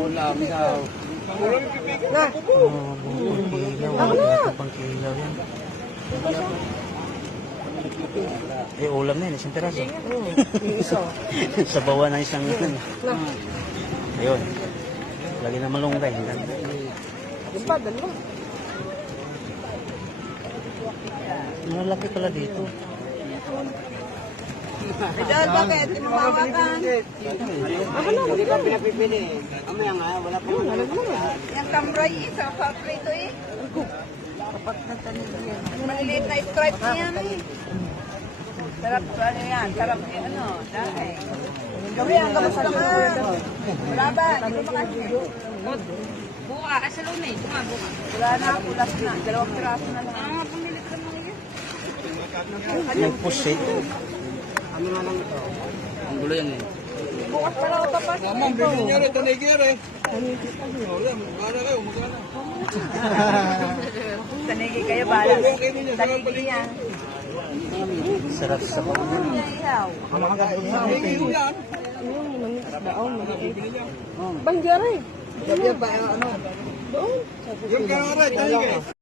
Ulam daw. Na. Kilaw. Wala pang kilaw yan. Ulam na yun, isang piraso. Isa. Sa bawa ng isang Na. Ayun. Lagi na malunggay. Yung pa, dalawa. Malaki pala dito. Idol, bakit? Di mo mawakan. Ako na, Hindi ka pinapipili. Amaya nga, wala pa naman. yung tambray, sa paprito eh. Kapag nagtanong maliliit na stripe niya eh. Sarap, ano yan? Sarap yung ano, dahil. Gabi, ang kamusta ka? Wala ba? Hindi ko makasya. Buka, sa lunay. Buka. Wala na, pulas na. 2 piraso na lang. Pumili ka naman yan. Yung pusit. Ano nga lang ito? Ang gulo yan eh. Bukas pala ako tapos. Ma'am, bilhin niyo rin, tanigir eh. Wala, magkana kayo, magkana. Tanigi kayo, balas. Tanigi yan. Sarap sa bawa. Ihaw. Tanigir yan. Banjara eh. Yung kanara, tanigir.